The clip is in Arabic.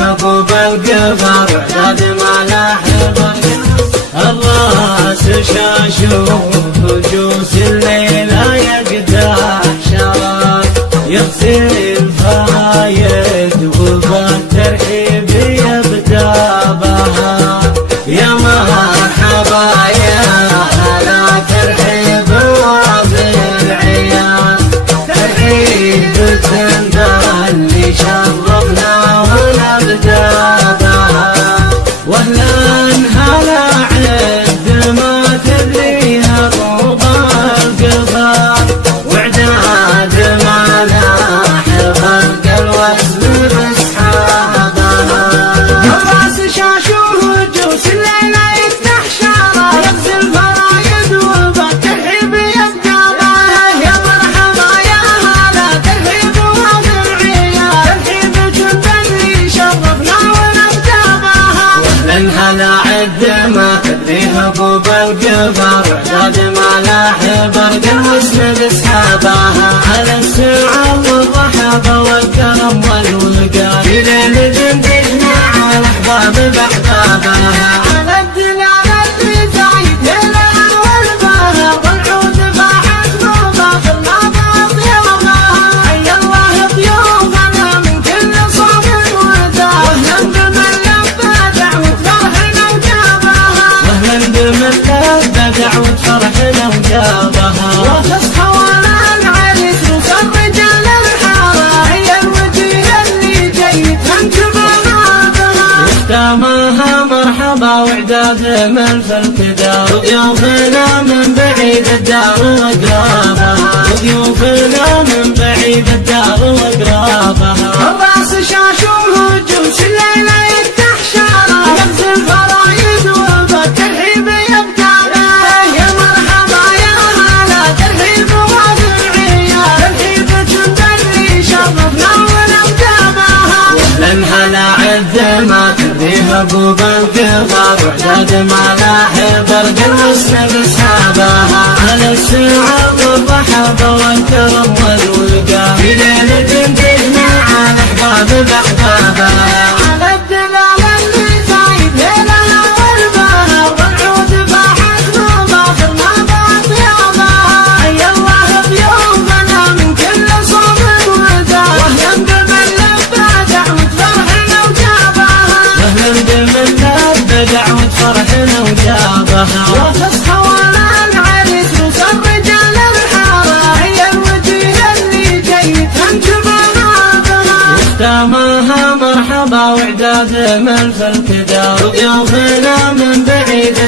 هبوب القفر عداد ما لاح الراس شاشوف جوس الليلة يقدح شرار يغسل الفايد وبالترحيب يبدأ بها يا مرحبا يا هلا ترحيب وبالعيال ترحيب تندر اللي شرفنا ونبدأ بها واهلا هلا عد ما تدريها طوب القفر وعداد ما لاح فرق الوزن باصحابها الراس شاشوه جوس الليلة يفتح شارع يغسل فرايد وبالترحيب يبقى بها يا مرحبا يا هلا ترحيب وبالعيال ترحيب تبني شرفنا ونبدأ بها واهلا هلا عد ما تدري هبوب القفر عداد ما لاح برق الوسن باصحابها على السعة والرحابة والكرم والوقار في ليل تجمع الاحباب باحبابها على الدلال اللي زايد ليلها والبهر والعود باحت وباخر ما باطيرها حي الله ضيوفنا من كل صوب ودار واهلا بمن لبى دعوة فرحنا وجابها واهلا بمن لبى دعوة فرحنا وجابها وتصحى ولا العريس وصل رجال الحارة هي الوجيه اللي جاي تنتبه بها واختامها مرحبا وعداد من في الكدار وضيوفنا من بعيد الدار واقرابها وضيوفنا من بعيد الدار واقرابها الراس شاشوه جوس الليلة يفتح شارع يغسل فرايد وبالترحيب يبقى بها يا مرحبا يا هلا ترحيب وبالعيال ترحيب تبني شرفنا ونبدأ بها واهلا هلا عد ما تدري هبوب القفر وعداد ما لاح برق الوسن باصحابها على السعة والرحابة والكرم والوقار في ليل تجمع الاحباب باحبابها على الدلال اللي زايد ليلها والبهر والعود باحت وباخر ما باطيرها حي الله ضيوفنا من كل صوب ودار واهلا بمن لبى دعوة فرحنا وجابها واهلا بمن لبى دعوة فرحنا وجابها وتصحى ولا العريس وصل رجال الحارة هي الوجيه اللي جاي تنتبه بها واختامها مرحبا وعداد من في الكدار وضيوفنا من بعيد